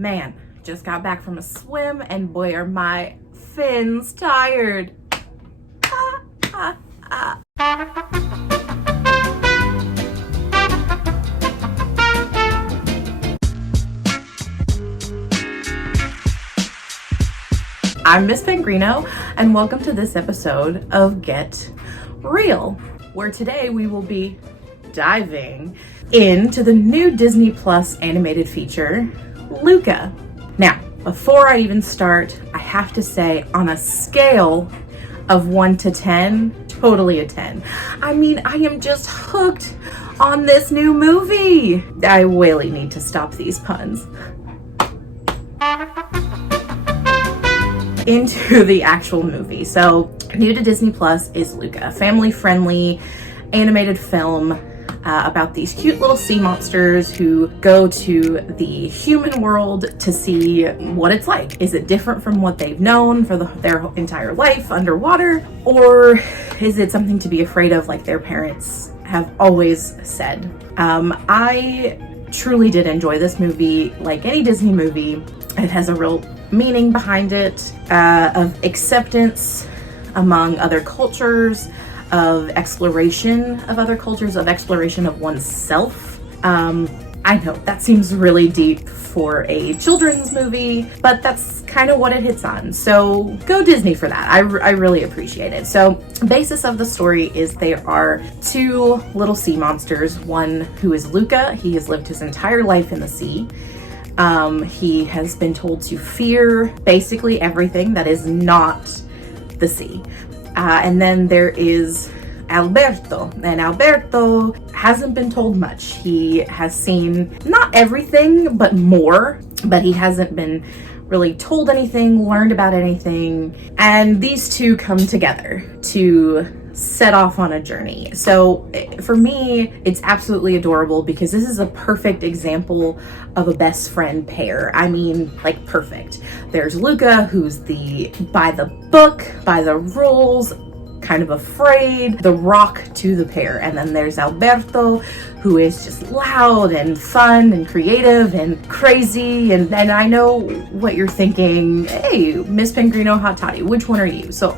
Man, just got back from a swim and boy are my fins tired. I'm Miss Pengrino, and welcome to this episode of Get Real, where today we will be diving into the new Disney Plus animated feature, Luca. Now, before I even start, I have to say, on a scale of 1 to 10, totally a 10. I mean, I am just hooked on this new movie. I really need to stop these puns. Into the actual movie. So, new to Disney Plus is Luca, a family-friendly animated film about these cute little sea monsters who go to the human world to see what it's like. Is it different from what they've known for their entire life underwater? Or is it something to be afraid of like their parents have always said? I truly did enjoy this movie. Like any Disney movie, it has a real meaning behind it, of acceptance among other cultures, of exploration of other cultures, of exploration of oneself. I know that seems really deep for a children's movie, but that's kind of what it hits on. So go Disney for that. I really appreciate it. So the basis of the story is there are two little sea monsters. One who is Luca. He has lived his entire life in the sea. He has been told to fear basically everything that is not the sea. And then there is Alberto, and Alberto hasn't been told much. He has seen not everything, but more, but he hasn't been really told anything, learned about anything. And these two come together to set off on a journey. So for me, it's absolutely adorable because this is a perfect example of a best friend pair. I mean, like perfect. There's Luca, who's by the book, by the rules, kind of afraid, the rock to the pair. And then there's Alberto, who is just loud and fun and creative and crazy. And I know what you're thinking. Hey, Miss Pengrino, hot toddy, which one are you? So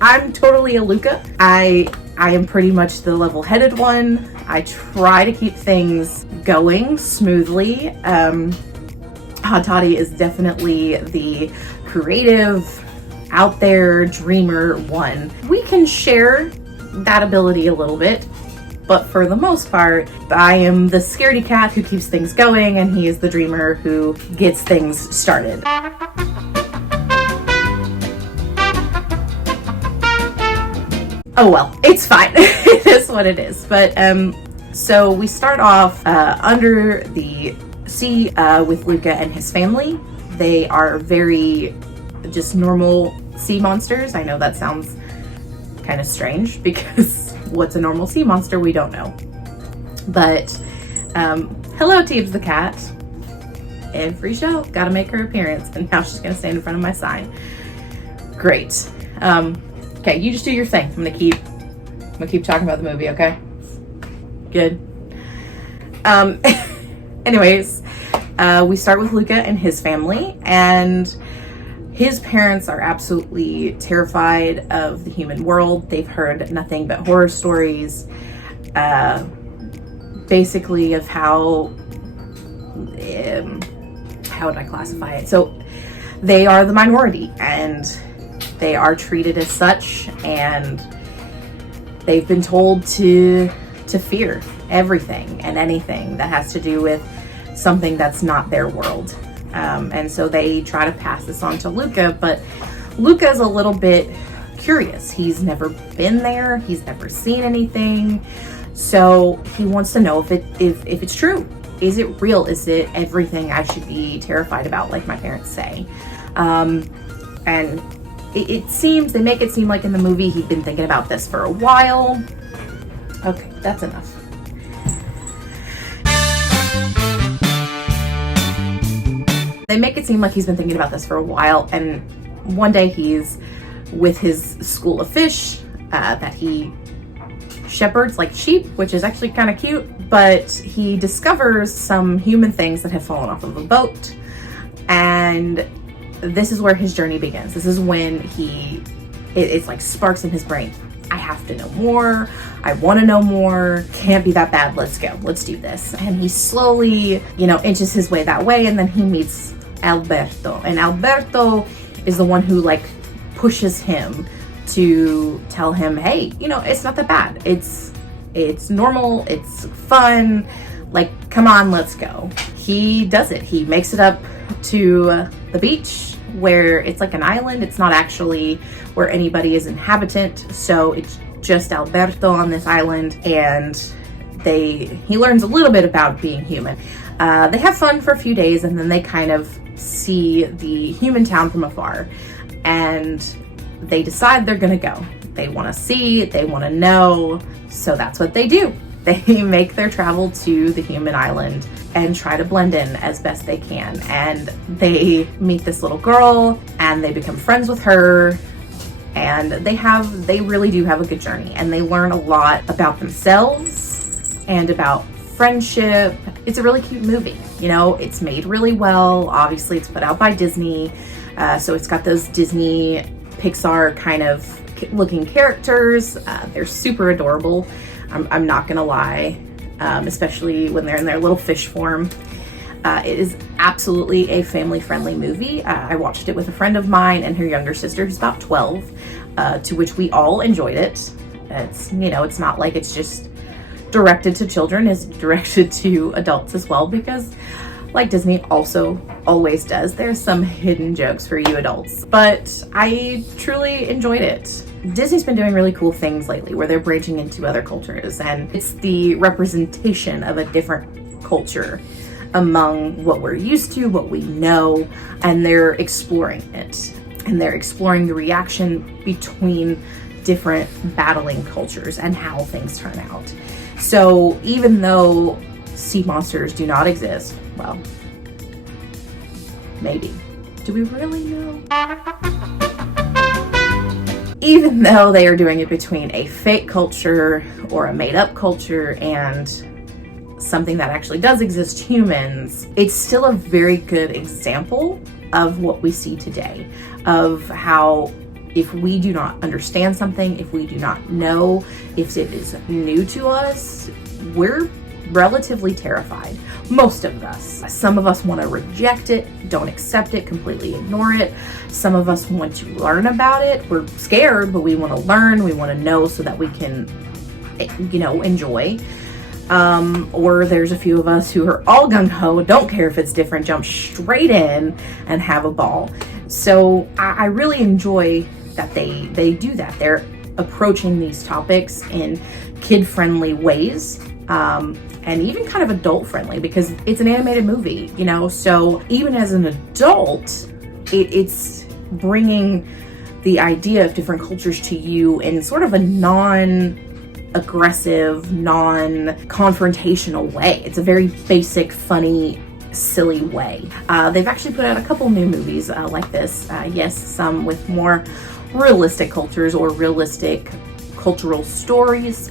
I'm totally a Luca. I am pretty much the level-headed one. I try to keep things going smoothly. Hot toddy is definitely the creative, out there dreamer one. We can share that ability a little bit, but for the most part, I am the scaredy cat who keeps things going, and he is the dreamer who gets things started. Oh well, it's fine. It is what it is. But so we start off under the sea with Luca and his family. They are very just normal sea monsters. I know that sounds kind of strange because what's a normal sea monster? We don't know. But hello, Teebs the cat. Every show, gotta make her appearance, and now she's gonna stand in front of my sign. Great. Okay, you just do your thing. I'm gonna keep talking about the movie, okay? Good. Anyways, we start with Luca and his family, and his parents are absolutely terrified of the human world. They've heard nothing but horror stories, basically of how would I classify it? So they are the minority, and they are treated as such, and they've been told to fear everything and anything that has to do with something that's not their world. And so they try to pass this on to Luca, but Luca's a little bit curious. He's never been there. He's never seen anything. So he wants to know if it's true. Is it real? Is it everything I should be terrified about, like my parents say? And it seems, they make it seem like in the movie he'd been thinking about this for a while. Okay, that's enough. They make it seem like he's been thinking about this for a while, and one day he's with his school of fish that he shepherds like sheep, which is actually kind of cute, but he discovers some human things that have fallen off of a boat. And this is where his journey begins. This is when it's like sparks in his brain. I have to know more. I want to know more. Can't be that bad. Let's go. Let's do this. And he slowly, inches his way that way. And then he meets Alberto. And Alberto is the one who like pushes him to tell him, hey, it's not that bad. It's normal. It's fun. Like, come on, let's go. He does it. He makes it up to the beach where it's like an island. It's not actually where anybody is inhabitant. So it's just Alberto on this island, and he learns a little bit about being human. They have fun for a few days, and then they kind of see the human town from afar, and they decide they're gonna go. They want to see, they want to know, so that's what they do. They make their travel to the human island and try to blend in as best they can. And they meet this little girl and they become friends with her, and they really do have a good journey, and they learn a lot about themselves and about friendship. It's a really cute movie. It's made really well. Obviously it's put out by Disney. So it's got those Disney Pixar kind of looking characters. They're super adorable. I'm not gonna lie, especially when they're in their little fish form. It is absolutely a family-friendly movie. I watched it with a friend of mine and her younger sister, who's about 12, to which we all enjoyed it. It's not like it's just directed to children. It's directed to adults as well, because like Disney also always does, there's some hidden jokes for you adults. But I truly enjoyed it. Disney's been doing really cool things lately where they're branching into other cultures, and it's the representation of a different culture among what we're used to, what we know, and they're exploring it. And they're exploring the reaction between different battling cultures and how things turn out. So even though sea monsters do not exist, well, maybe. Do we really know? Even though they are doing it between a fake culture or a made-up culture and something that actually does exist, humans, it's still a very good example of what we see today, of how if we do not understand something, if we do not know, if it is new to us, we're relatively terrified. Most of us. Some of us want to reject it, don't accept it, completely ignore it. Some of us want to learn about it. We're scared, but we want to learn, we want to know so that we can, enjoy. Or there's a few of us who are all gung-ho, don't care if it's different, jump straight in and have a ball. So I really enjoy that they do that. They're approaching these topics in kid-friendly ways. And even kind of adult friendly, because it's an animated movie, so even as an adult, it's bringing the idea of different cultures to you in sort of a non-aggressive, non-confrontational way. It's a very basic, funny, silly way. They've actually put out a couple new movies like this. Yes, some with more realistic cultures or realistic cultural stories.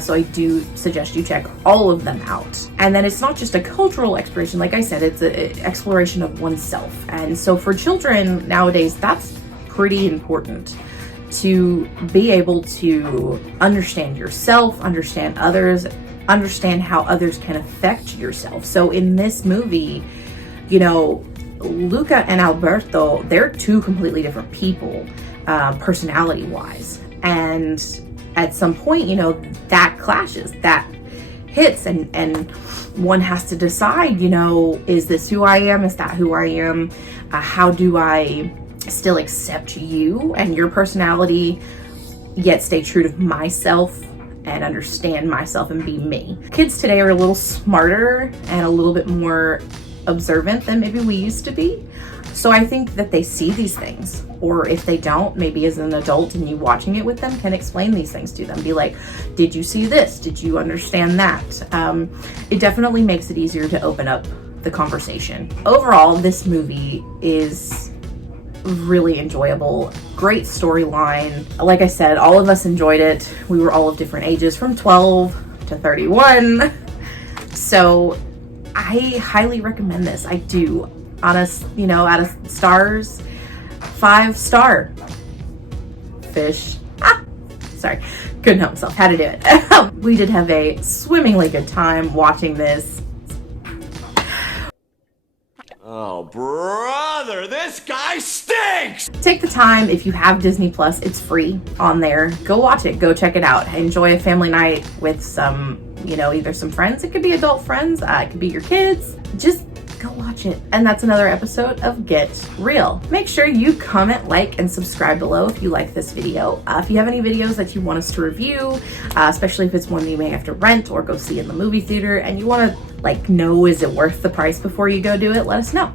So I do suggest you check all of them out. And then it's not just a cultural exploration, like I said, it's an exploration of oneself. And so for children nowadays, that's pretty important, to be able to understand yourself, understand others, understand how others can affect yourself. So in this movie, Luca and Alberto, they're two completely different people, personality-wise. And at some point, that clashes, that hits, and one has to decide, is this who I am? Is that who I am? How do I still accept you and your personality, yet stay true to myself and understand myself and be me? Kids today are a little smarter and a little bit more observant than maybe we used to be. So I think that they see these things, or if they don't, maybe as an adult and you watching it with them can explain these things to them. Be like, did you see this? Did you understand that? It definitely makes it easier to open up the conversation. Overall, this movie is really enjoyable. Great storyline. Like I said, all of us enjoyed it. We were all of different ages, from 12 to 31. So I highly recommend this. I do. on a, you know, out of stars, 5-star fish. Sorry, couldn't help myself, had to do it. We did have a swimmingly good time watching this. Oh, brother, this guy stinks! Take the time, if you have Disney Plus, it's free on there. Go watch it, go check it out. Enjoy a family night with some, you know, either some friends, it could be adult friends, it could be your kids. Just go watch it. And that's another episode of Get Real. Make sure you comment, like, and subscribe below if you like this video. If you have any videos that you want us to review, especially if it's one you may have to rent or go see in the movie theater, and you want to like know, is it worth the price before you go do it, let us know.